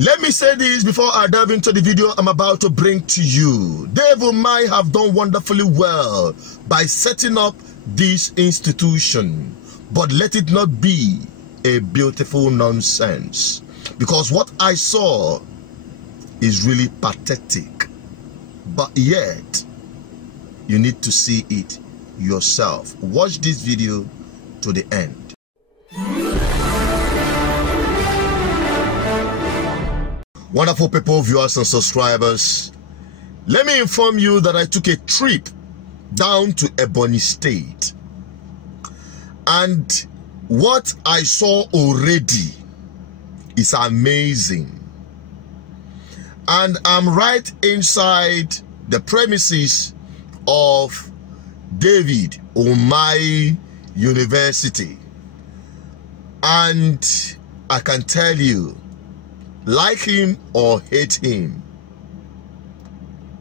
Let me say this before I delve into the video I'm about to bring to you. Umeahi have done wonderfully well by setting up this institution, but let it not be a beautiful nonsense, because what I saw is really pathetic. But yet, you need to see it yourself. Watch this video to the end. Wonderful people, viewers and subscribers, let me inform you that I took a trip down to Ebonyi State, and what I saw already is amazing. And I'm right inside the premises of David Umeahi University, and I can tell you, like him or hate him,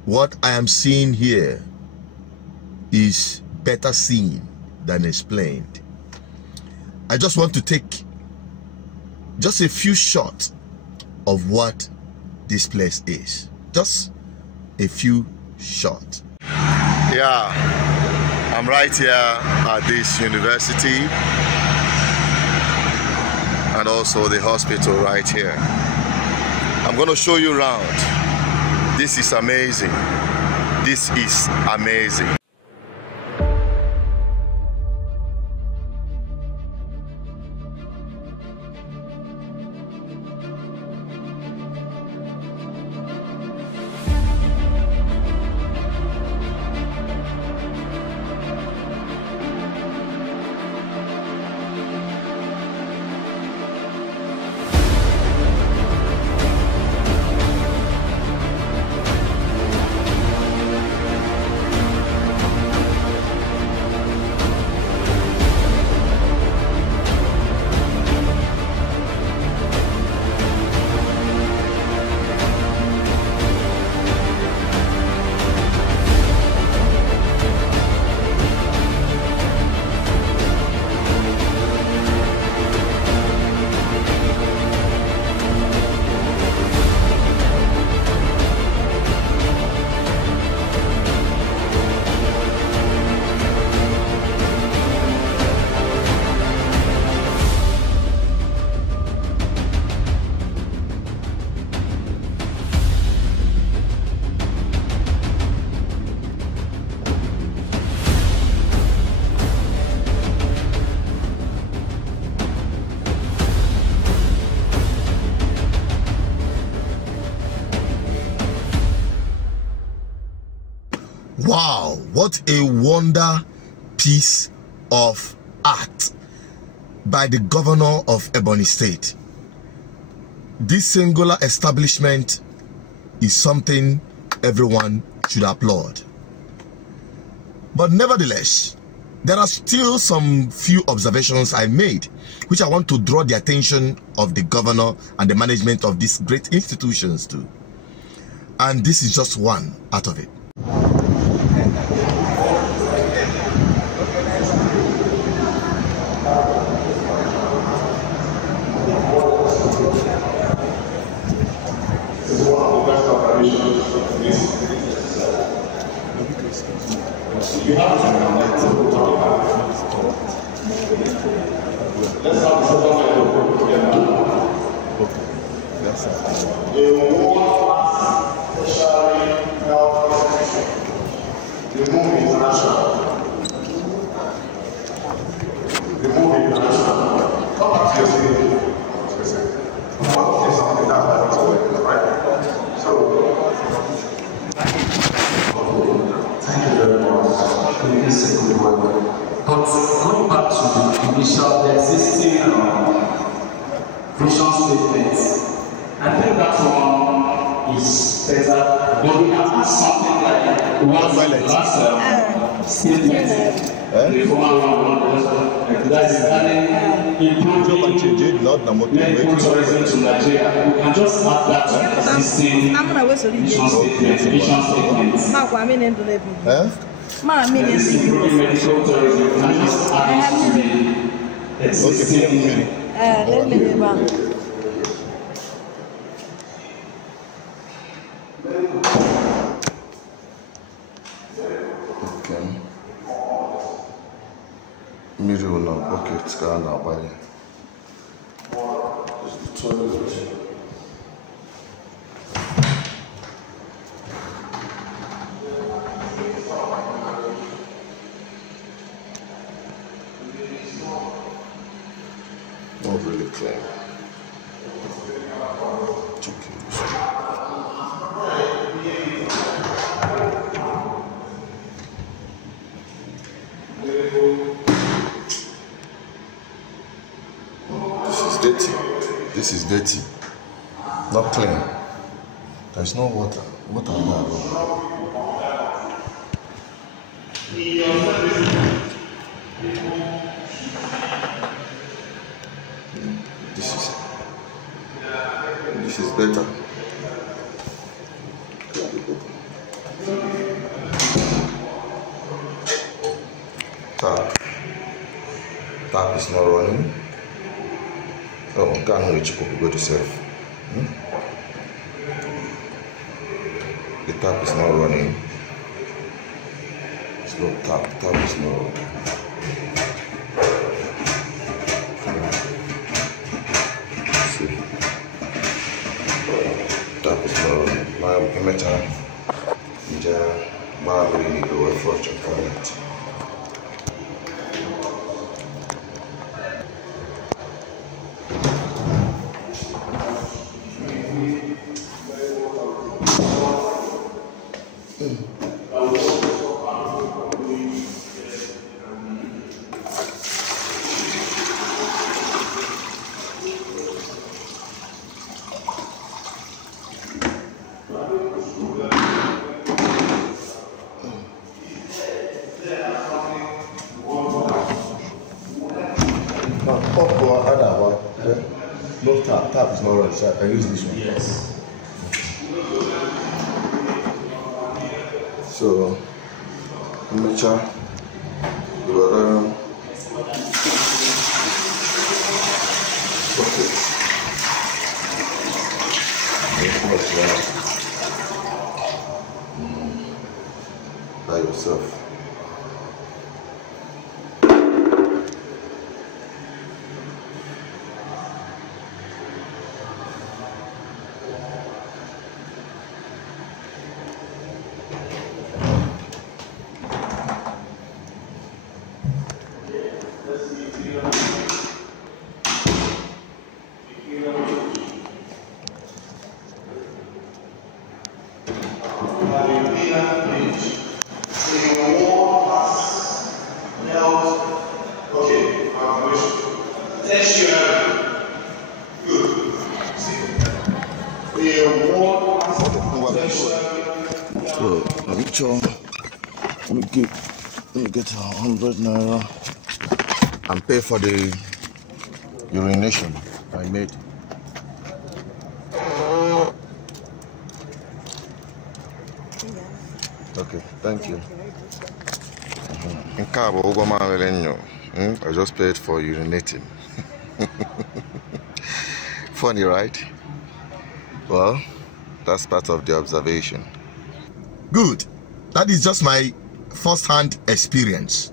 what I am seeing here is better seen than explained. I just want to take just a few shots of what this place is. Just a few shots. Yeah, I'm right here at this university and also the hospital right here. I'm going to show you around. This is amazing. This is amazing. Wow, what a wonder piece of art by the governor of Ebonyi State. This singular establishment is something everyone should applaud. But nevertheless, there are still some few observations I made which I want to draw the attention of the governor and the management of these great institutions to. And this is just one out of it. You have to let's have the okay. That's it. The world tertiary health institution, the move international. The move international. Come back to your city. What is something that happens right? So thank you very much. But going back to the initial existing vision statements, I think that one is better. But we have something like one last statement. The former one that is improving tourism to Nigeria. We can just add that to existing vision statements. This is improving medical tourism. We can just add to the existing. Okay. Middle now, bucket scan now by the toilet. Not really clean. It's okay. This is dirty, not clean. There's no water. Water now. This is better. Tap is not running. Oh, can't reach go to self. The tap is not running. Slow tap is not running. See. Tap is not running. My meter really need to work for it. No tap is not right, so I can use this one. Yes. So, measure your sockets. By yourself. So, let me get 100 Naira and pay for the urination I made. Okay, thank you. I just paid for urinating. Funny, right? Well, that's part of the observation. Good. That is just my first-hand experience.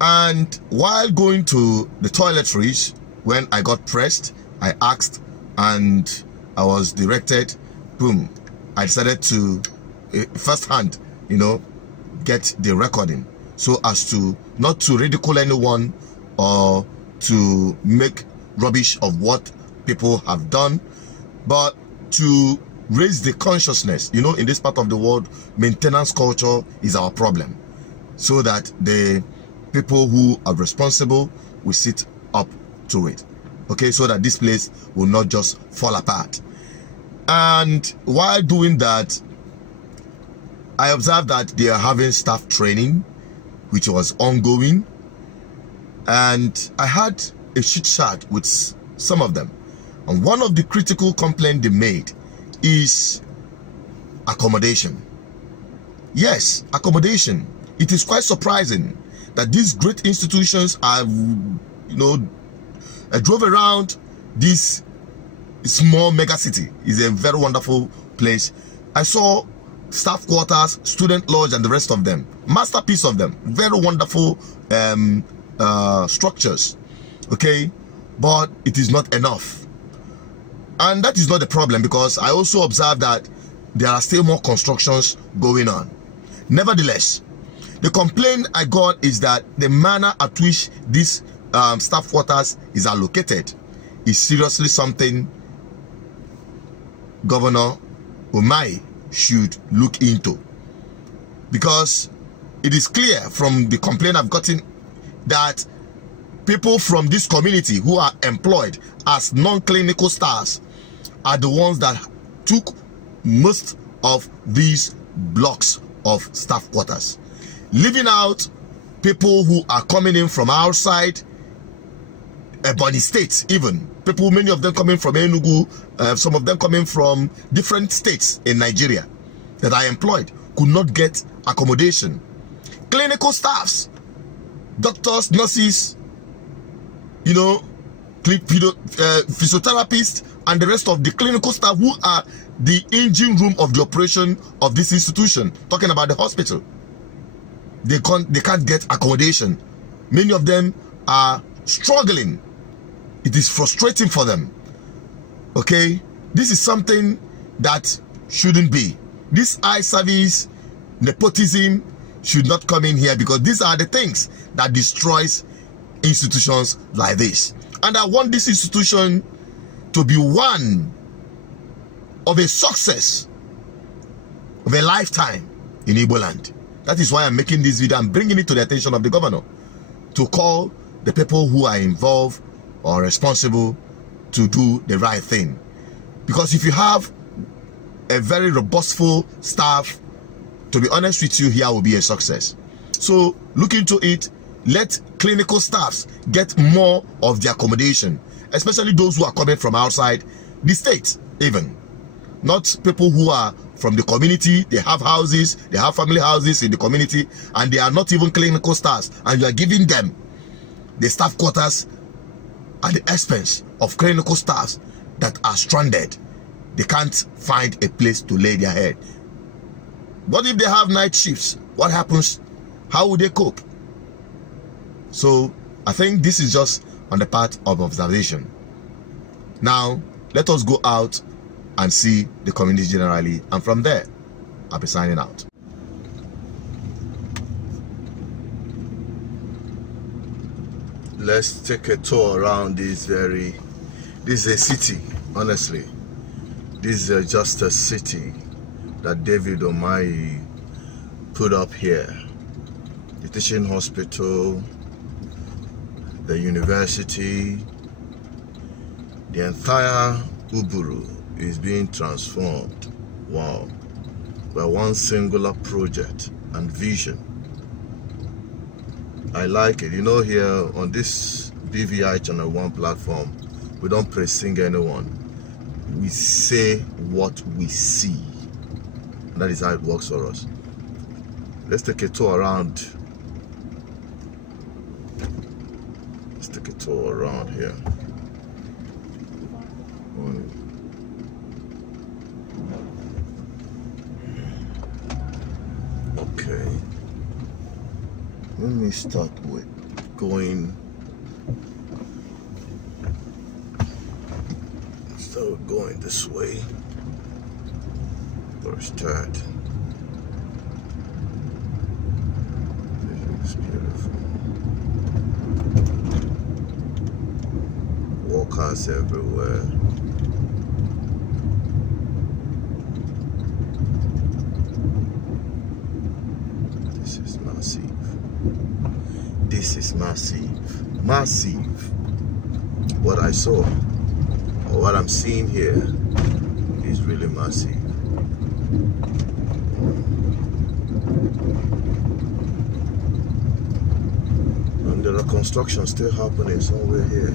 And while going to the toiletries, when I got pressed, I asked and I was directed, boom, I decided to first-hand, get the recording so as to not to ridicule anyone or to make rubbish of what people have done, but to raise the consciousness. In this part of the world, maintenance culture is our problem, so that the people who are responsible will sit up to it, okay, so that this place will not just fall apart. And while doing that, I observed that they are having staff training, which was ongoing, and I had a chit chat with some of them, and one of the critical complaints they made is accommodation. Yes, accommodation. It is quite surprising that these great institutions are, I drove around this small mega city. It's a very wonderful place. I saw staff quarters, student lodge, and the rest of them. Masterpiece of them. Very wonderful structures. Okay, but it is not enough. And that is not the problem, because I also observed that there are still more constructions going on. Nevertheless, the complaint I got is that the manner at which this staff quarters is allocated is seriously something Governor Umeahi should look into, because it is clear from the complaint I've gotten that people from this community who are employed as non-clinical staffs are the ones that took most of these blocks of staff quarters, leaving out people who are coming in from outside Ebonyi states, even people, many of them coming from Enugu, some of them coming from different states in Nigeria that are employed, could not get accommodation. Clinical staffs, doctors, nurses, you know, physiotherapists, and the rest of the clinical staff who are the engine room of the operation of this institution, talking about the hospital. They can't get accommodation. Many of them are struggling. It is frustrating for them. Okay, this is something that shouldn't be. This eye service, nepotism should not come in here, because these are the things that destroys institutions like this. And I want this institution to be one of a success of a lifetime in Igbo land. That is why I'm making this video and bringing it to the attention of the governor, to call the people who are involved or responsible to do the right thing. Because if you have a very robustful staff, to be honest with you, here will be a success. So look into it. Let clinical staffs get more of the accommodation, especially those who are coming from outside the state, even. Not people who are from the community. They have houses, they have family houses in the community, and they are not even clinical staffs, and you are giving them the staff quarters at the expense of clinical staffs that are stranded. They can't find a place to lay their head. What if they have night shifts? What happens? How would they cope? So I think this is just on the part of observation. Now let us go out and see the community generally, and from there I'll be signing out. Let's take a tour around this is a city, honestly. This is just a city that David Umeahi put up here. The teaching hospital, the university, the entire Uburu is being transformed. Wow. By one singular project and vision. I like it. You know, here on this BVI Channel 1 platform, we don't pre-sing anyone. We say what we see. And that is how it works for us. Let's take a tour around. Let's take a tour around here. Okay. Let me start with going this way. First start. This is beautiful. Walkers everywhere. This is massive. This is massive. Massive. What I saw, or what I'm seeing here, is really massive. And there are construction still happening somewhere here.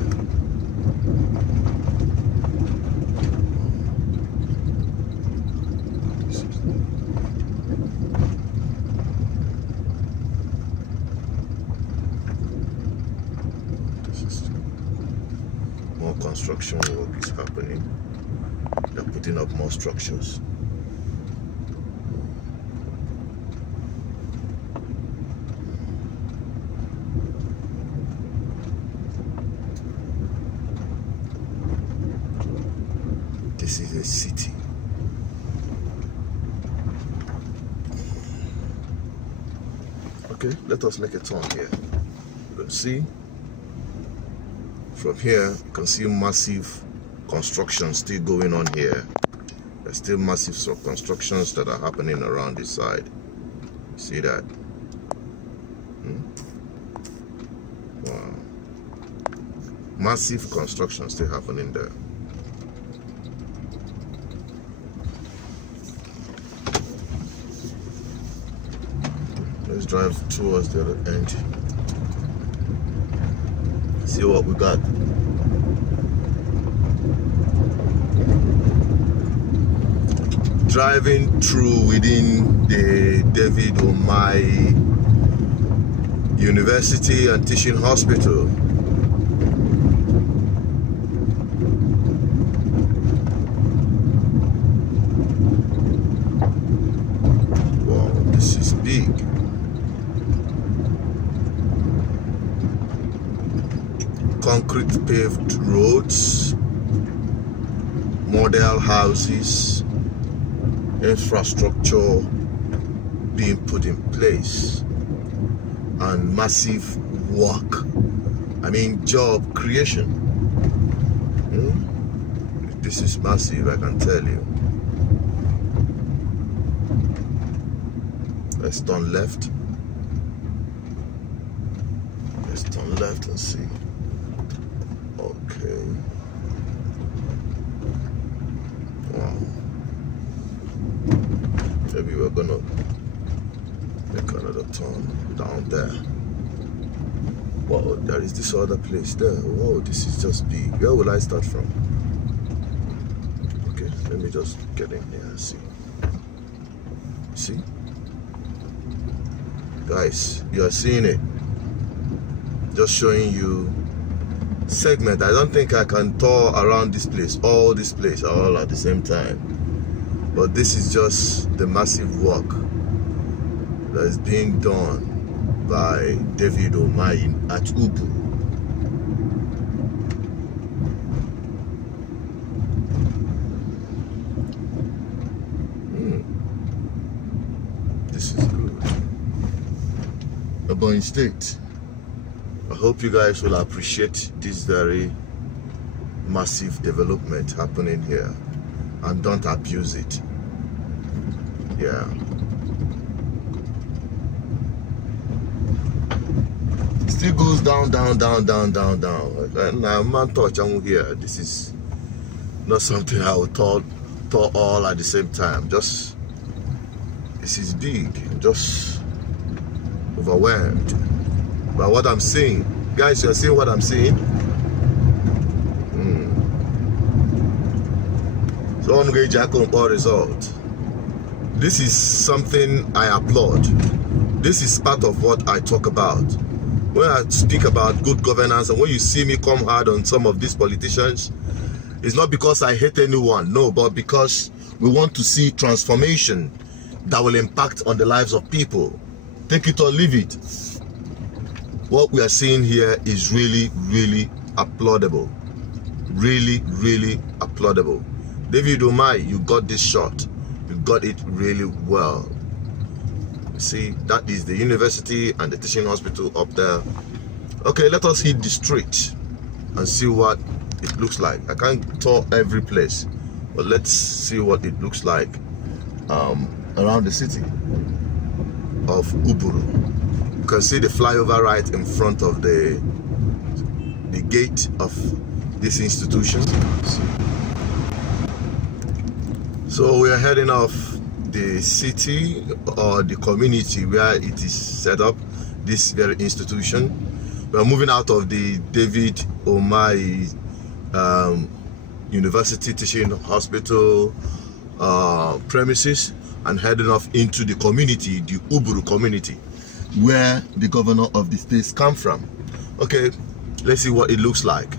More construction work is happening. They're putting up more structures. This is a city. Okay, let us make a turn here. You can see from here, you can see massive construction still going on here. There's still massive constructions that are happening around this side. See that? Wow. Massive construction still happening there. Let's drive towards the other end. See what we got. Driving through within the David Umeahi University and Teaching Hospital. Wow, this is big. Concrete paved roads, model houses, infrastructure being put in place, and massive work. I mean, job creation. This is massive, I can tell you. Let's turn left. Let's turn left and see. Okay. Wow. Maybe we're gonna make another turn down there. Wow, there is this other place there. Whoa, this is just big. Where will I start from? Okay, let me just get in here and see. See? Guys, you are seeing it. Just showing you segment. I don't think I can tour around this place, all at the same time. But this is just the massive work that is being done by David Umeahi at Uburu. This is good. Ebonyi State. I hope you guys will appreciate this very massive development happening here and don't abuse it. Yeah. It still goes down, down, down, down, down, down. And I'm not touching here. This is not something I will talk all at the same time. Just, this is big. I'm just overwhelmed by what I'm seeing. Guys, you're seeing what I'm seeing? So on way Jacob or result. This is something I applaud. This is part of what I talk about. When I speak about good governance and when you see me come hard on some of these politicians, it's not because I hate anyone, no, but because we want to see transformation that will impact on the lives of people. Take it or leave it. What we are seeing here is really, really applaudable. Really, really applaudable. David Umeahi, you got this shot. You got it really well. You see, that is the university and the teaching hospital up there. Okay, let us hit the street and see what it looks like. I can't tour every place, but let's see what it looks like around the city of Uburu. You can see the flyover right in front of the gate of this institution. So we are heading off the city or the community where it is set up, this very institution. We are moving out of the David Umeahi University Teaching Hospital premises and heading off into the community, the Uburu community, where the governor of the state come from. Okay, let's see what it looks like.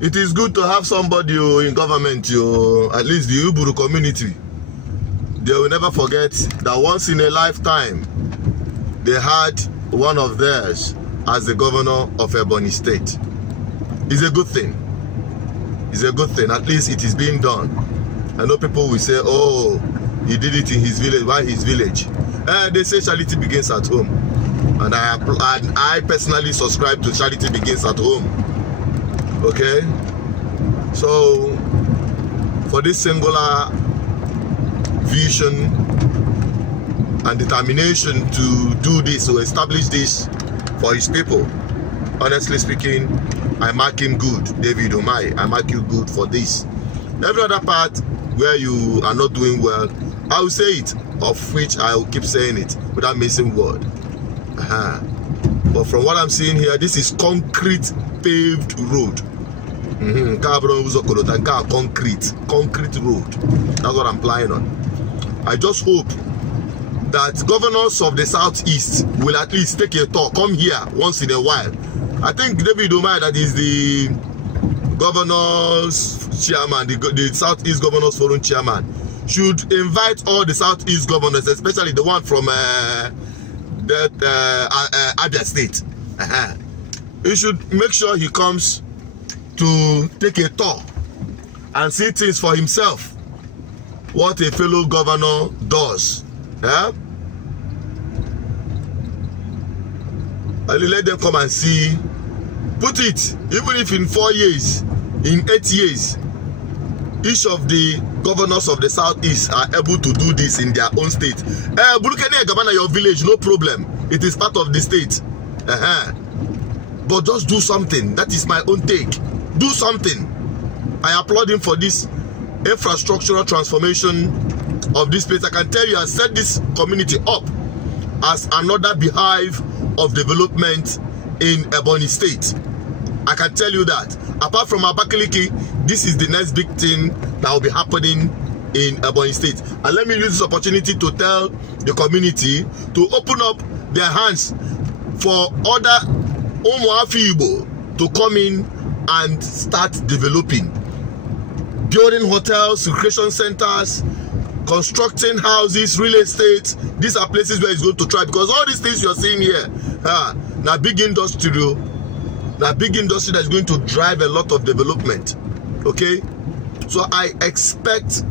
It is good to have somebody in government, at least the Uburu community. They will never forget that once in a lifetime, they had one of theirs as the governor of Ebonyi State. It's a good thing. It's a good thing. At least it is being done. I know people will say, oh, he did it in his village. Why his village? They say charity begins at home. And I personally subscribe to charity begins at home. Okay? So, for this singular vision and determination to do this, to establish this for his people, honestly speaking, I mark him good. David Umeahi, I mark you good for this. Every other part where you are not doing well, I will say it, of which I will keep saying it without missing word. But from what I'm seeing here, this is concrete paved road. Concrete road. That's what I'm planning on. I just hope that governors of the southeast will at least take a tour, come here once in a while. I think David Umeahi, that is the governor's chairman, the Southeast Governors Forum chairman, should invite all the Southeast governors, especially the one from Abia State. He should make sure he comes to take a tour and see things for himself, what a fellow governor does. And let them come and see. Put it, even if in 4 years, in 8 years, each of the governors of the southeast are able to do this in their own state. Governor, your village, no problem. It is part of the state. But just do something. That is my own take. Do something. I applaud him for this infrastructural transformation of this place. I can tell you, I set this community up as another beehive of development in Ebonyi State. I can tell you that. Apart from Abakaliki, this is the next big thing that will be happening in Ebonyi State. And let me use this opportunity to tell the community to open up their hands for other Umeahi Igbo to come in and start developing. Building hotels, recreation centers, constructing houses, real estate. These are places where it's going to try, because all these things you're seeing here, now big industry, that is going to drive a lot of development. Okay, so I expect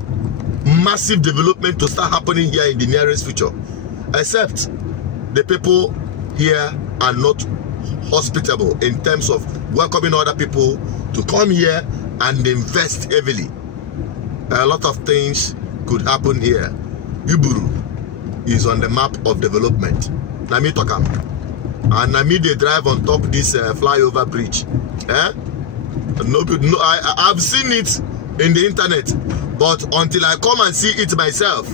massive development to start happening here in the nearest future, except the people here are not hospitable in terms of welcoming other people to come here and invest heavily. A lot of things could happen here. Uburu is on the map of development. Nami Tokam. And Nami they drive on top this flyover bridge. No, I've seen it in the internet, but until I come and see it myself,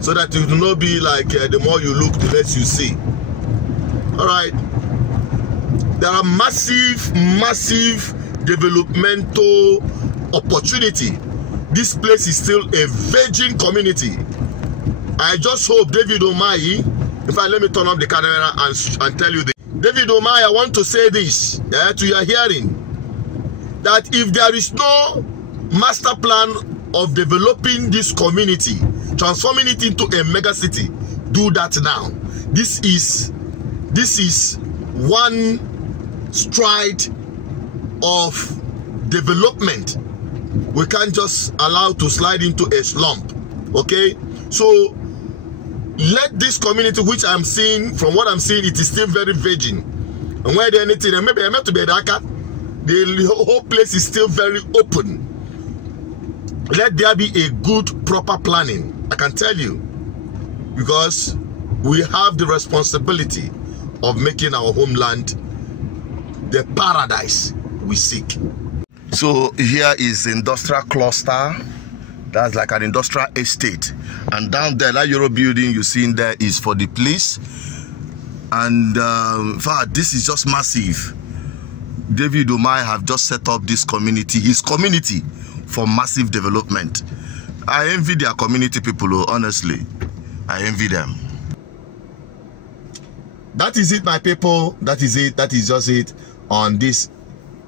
so that it will not be like the more you look, the less you see. All right. There are massive developmental opportunity. This place is still a virgin community. I just hope David Umeahi, in fact, let me turn up the camera and tell you this. David Umeahi, I want to say this to your hearing, that if there is no master plan of developing this community, transforming it into a mega city, do that now. This is one stride of development. We can't just allow to slide into a slump. Okay, so let this community, which I'm seeing, from what I'm seeing, it is still very virgin. And where there anything, maybe I meant to be a Dhaka, the whole place is still very open. Let there be a good, proper planning. I can tell you, because we have the responsibility of making our homeland the paradise we seek. So here is the industrial cluster. That's like an industrial estate. And down there, that Euro building you see in there is for the police. And in fact, this is just massive. David Umeahi have just set up this community, his community, for massive development. I envy their community people, honestly. I envy them. That is it, my people. That is it. That is just it on this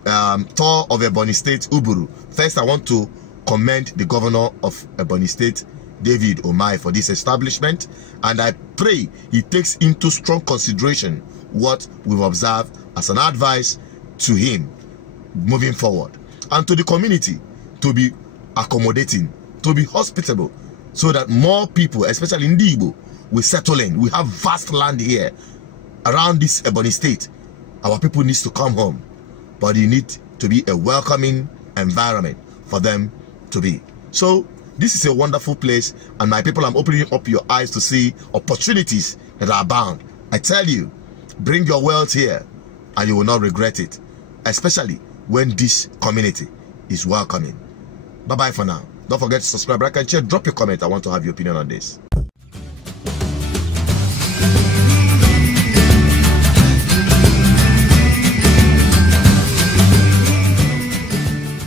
tour of Ebonyi State, Uburu. First, I want to commend the governor of Ebonyi State, David Umeahi, for this establishment, and I pray he takes into strong consideration what we've observed as an advice to him moving forward, and to the community to be accommodating, to be hospitable, so that more people, especially in Igbo, will settle in. We have vast land here around this Ebonyi State. Our people need to come home, but you need to be a welcoming environment for them to be. So this is a wonderful place, and my people, I'm opening up your eyes to see opportunities that are abound. I tell you, bring your wealth here and you will not regret it, especially when this community is welcoming. Bye bye for now. Don't forget to subscribe, like, and share. Drop your comment. I want to have your opinion on this.